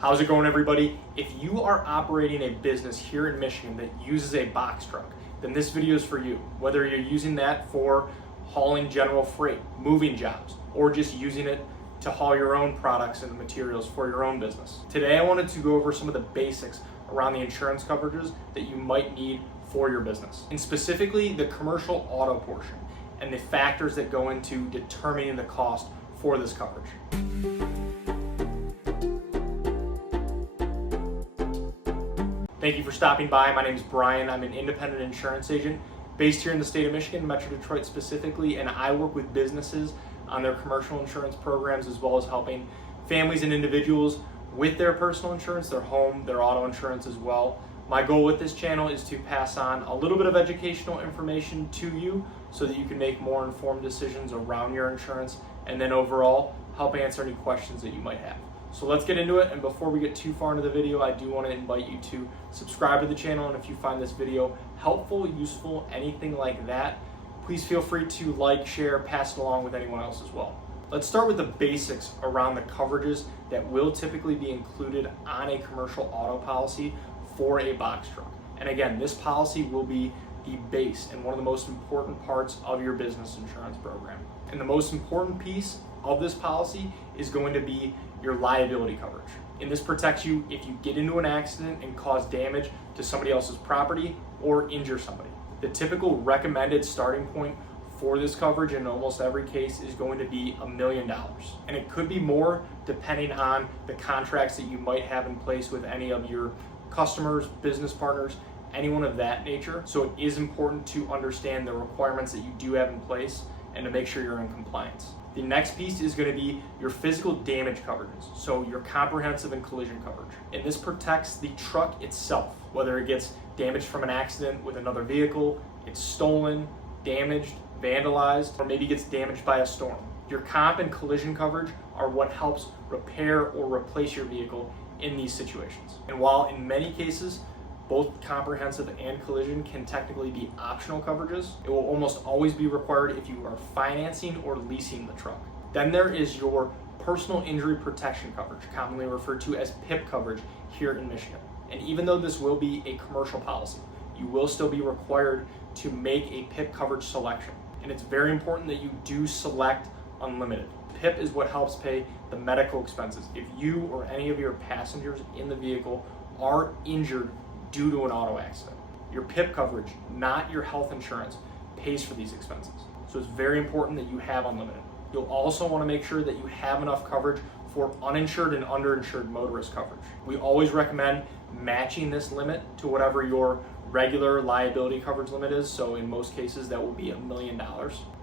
How's it going, everybody? If you are operating a business here in Michigan that uses a box truck, then this video is for you. Whether you're using that for hauling general freight, moving jobs, or just using it to haul your own products and materials for your own business. Today I wanted to go over some of the basics around the insurance coverages that you might need for your business, and specifically the commercial auto portion and the factors that go into determining the cost for this coverage. Thank you for stopping by. My name is Brian. I'm an independent insurance agent based here in the state of Michigan, Metro Detroit specifically, and I work with businesses on their commercial insurance programs, as well as helping families and individuals with their personal insurance, their home, their auto insurance as well. My goal with this channel is to pass on a little bit of educational information to you so that you can make more informed decisions around your insurance, and then overall help answer any questions that you might have. So let's get into it, and before we get too far into the video, I do want to invite you to subscribe to the channel, and if you find this video helpful, useful, anything like that, please feel free to like, share, pass it along with anyone else as well. Let's start with the basics around the coverages that will typically be included on a commercial auto policy for a box truck. And again, this policy will be the base and one of the most important parts of your business insurance program. And the most important piece of this policy is going to be your liability coverage. And this protects you if you get into an accident and cause damage to somebody else's property or injure somebody. The typical recommended starting point for this coverage in almost every case is going to be $1 million. And it could be more depending on the contracts that you might have in place with any of your customers, business partners, anyone of that nature. So it is important to understand the requirements that you do have in place and to make sure you're in compliance. The next piece is going to be your physical damage coverages, so your comprehensive and collision coverage. And this protects the truck itself, whether it gets damaged from an accident with another vehicle, it's stolen, damaged, vandalized, or maybe gets damaged by a storm. Your comp and collision coverage are what helps repair or replace your vehicle in these situations. And while in many cases, both comprehensive and collision can technically be optional coverages, it will almost always be required if you are financing or leasing the truck. Then there is your personal injury protection coverage, commonly referred to as PIP coverage here in Michigan. And even though this will be a commercial policy, you will still be required to make a PIP coverage selection. And it's very important that you do select unlimited. PIP is what helps pay the medical expenses if you or any of your passengers in the vehicle are injured due to an auto accident. Your PIP coverage, not your health insurance, pays for these expenses. So it's very important that you have unlimited. You'll also want to make sure that you have enough coverage for uninsured and underinsured motorist coverage. We always recommend matching this limit to whatever your regular liability coverage limit is. So in most cases, that will be $1 million.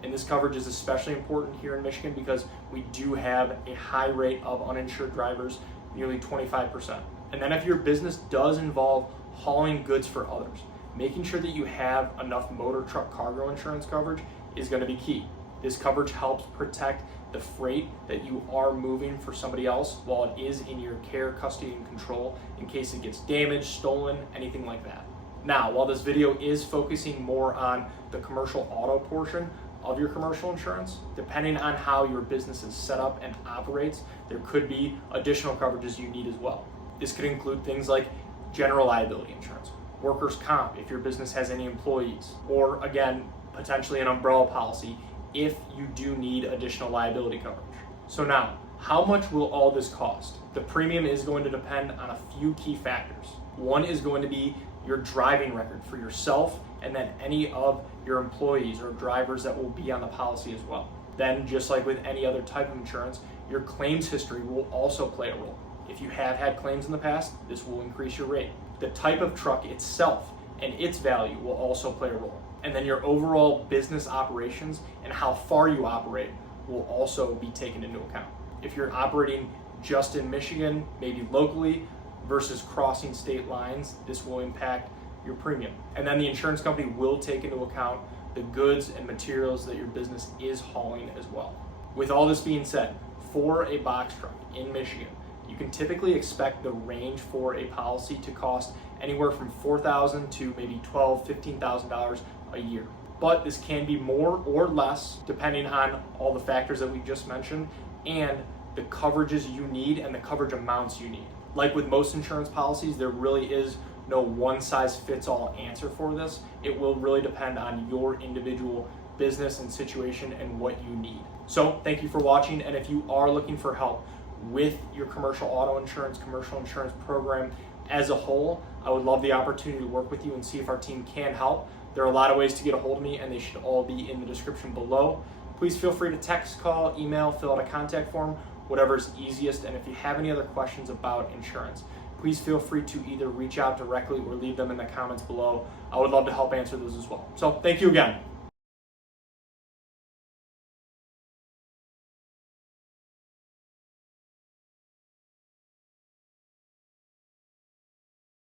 And this coverage is especially important here in Michigan because we do have a high rate of uninsured drivers, nearly 25%. And then if your business does involve hauling goods for others, making sure that you have enough motor truck cargo insurance coverage is going to be key. This coverage helps protect the freight that you are moving for somebody else while it is in your care, custody, and control in case it gets damaged, stolen, anything like that. Now, while this video is focusing more on the commercial auto portion of your commercial insurance, depending on how your business is set up and operates, there could be additional coverages you need as well. This could include things like general liability insurance, workers' comp if your business has any employees, or again, potentially an umbrella policy if you do need additional liability coverage. So now, how much will all this cost? The premium is going to depend on a few key factors. One is going to be your driving record for yourself and then any of your employees or drivers that will be on the policy as well. Then, just like with any other type of insurance, your claims history will also play a role. If you have had claims in the past, this will increase your rate. The type of truck itself and its value will also play a role. And then your overall business operations and how far you operate will also be taken into account. If you're operating just in Michigan, maybe locally, versus crossing state lines, this will impact your premium. And then the insurance company will take into account the goods and materials that your business is hauling as well. With all this being said, for a box truck in Michigan, you can typically expect the range for a policy to cost anywhere from $4,000 to maybe $12,000, $15,000 a year. But this can be more or less depending on all the factors that we just mentioned and the coverages you need and the coverage amounts you need. like with most insurance policies, there really is no one-size-fits-all answer for this. It will really depend on your individual business and situation and what you need. So thank you for watching, and if you are looking for help with your commercial auto insurance, commercial insurance program as a whole, I would love the opportunity to work with you and see if our team can help. There are a lot of ways to get a hold of me, and they should all be in the description below. Please feel free to text, call, email, fill out a contact form, whatever is easiest. And if you have any other questions about insurance, please feel free to either reach out directly or leave them in the comments below. I would love to help answer those as well. So thank you again.